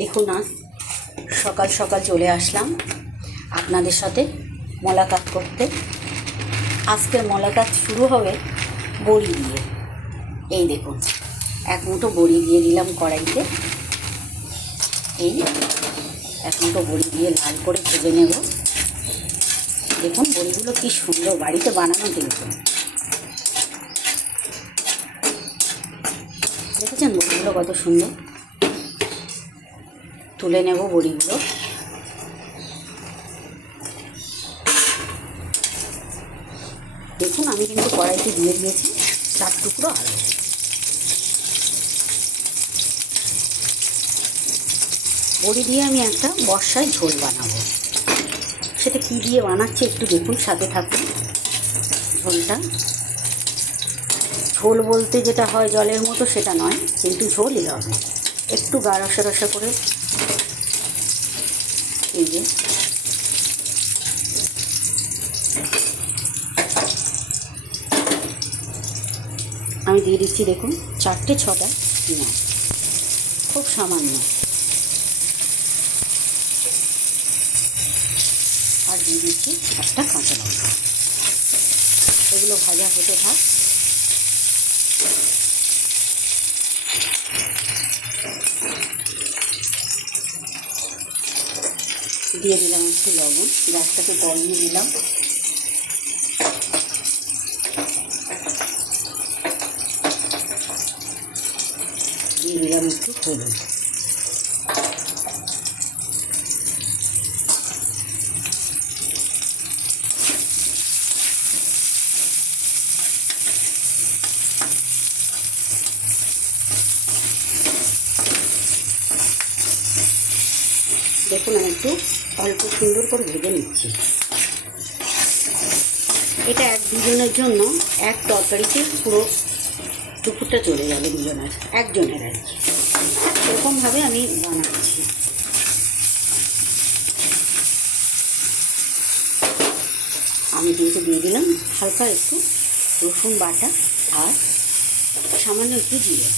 দেখুন আজ সকাল সকাল চলে আসলাম আপনাদের সাথে মোলাকাত করতে। আজকের মোলাকাত শুরু হবে বড়ি দিয়ে। এই দেখুন, এক মুঠো বড়ি দিয়ে দিলাম কড়াইতে। এই এক মুঠো বড়ি দিয়ে লাল করে ভেজে নেব। দেখুন বড়িগুলো কি সুন্দর, বাড়িতে বানানো কিন্তু। দেখেছেন বড়িগুলো কত সুন্দর? তুলে নেব বড়িগুলো। দেখুন আমি কিন্তু কড়াইতে দিয়ে দিয়েছি 4 টুকরো আলু। বড়ি দিয়ে আমি একটা বর্ষায় ঝোল বানাবো। সেটা কি দিয়ে বানাচ্ছি একটু দেখুন, সাথে থাকুন। ঝোলটা ঝোল বলতে যেটা হয় জলের মতো সেটা নয়, কিন্তু ঝোলই হবে। একটু গা রসা রসা করে এই যে আমি দিয়ে দিচ্ছি দেখুন 4-6টা পেঁয়াজ, খুব সামান্য। আর দিয়ে দিচ্ছি একটা কাঁচা লঙ্কা। এগুলো ভাজা হতে থাক। দিয়ে দিলাম একটু লবণ, গ্যাসটাকে গরমে দিলাম। দিয়ে দিলাম একটু হলুদ। দেখুন আমি একটু অল্প সুন্দর করে ভেজে নিচ্ছি। এটা 1-2 জনের জন্য এক তরকারিতে পুরো টুকুরটা চলে যাবে, দুজনের, একজনের আর কি। এরকমভাবে আমি বানাচ্ছি। আমি কিন্তু দিয়ে দিলাম হালকা একটু রসুন বাটা আর সামান্য একটু জিরে।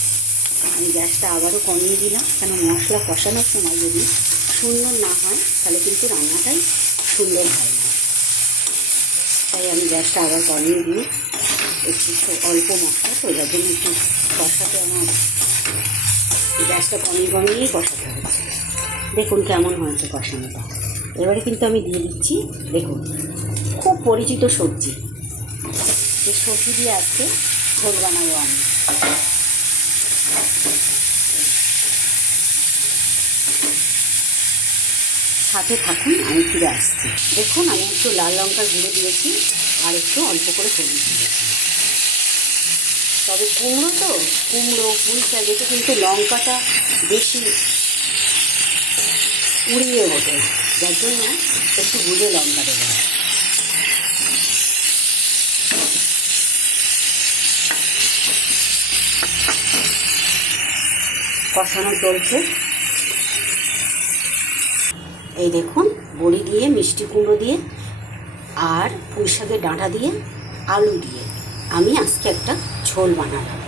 আমি গ্যাসটা আবারও কমিয়ে দিলাম, কেন মশলা কষানোর সময় যদি সুন্দর না হয় তাহলে কিন্তু রান্নাটাই সুন্দর হয় না। তাই আমি গ্যাসটা আবার কমিয়ে দিই। একটু অল্প মশলা তো, যার জন্য একটু কষাতে আমার গ্যাসটা কমিয়েই কষাতে হচ্ছে। দেখুন কেমন হয়েছে কষানোটা। এবারে কিন্তু আমি দিয়ে দিচ্ছি, দেখুন খুব পরিচিত সবজি। এই সবজি দিয়ে আজকে ঝোল বানাবো আমি। সাথে থাকুন, আমি ফিরে আসছি। দেখুন আমি একটু লাল লঙ্কার গুঁড়ো দিয়েছি আর একটু অল্প করে হলুদ দিয়েছি। তবে কুমড়ো পুঁই শাক এতে কিন্তু লঙ্কাটা বেশি উড়িয়ে ওঠে, যার জন্য একটু বুঝে লঙ্কা দেবো। কষানো চলছে। এই দেখুন বড়ি দিয়ে, মিষ্টি কুমড়ো দিয়ে আর পুঁই শাকের ডাঁটা দিয়ে, আলু দিয়ে আমি আজকে একটা ঝোল বানালাম।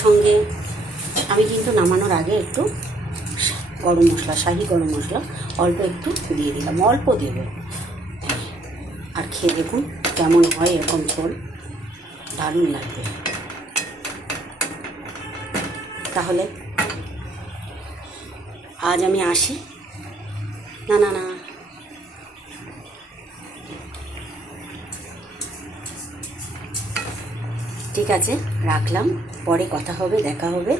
সঙ্গে আমি কিন্তু নামানোর আগে একটু গরম মশলা, শাহি গরম মশলা অল্প একটু দিয়ে দিলাম, অল্প দেবে। আর খেয়ে দেখুন কেমন হয় এরকম ঝোল, দারুণ লাগবে। তাহলে আজ আমি আসি। না ঠিক আছে, রাখলাম। পরে কথা হবে, দেখা হবে।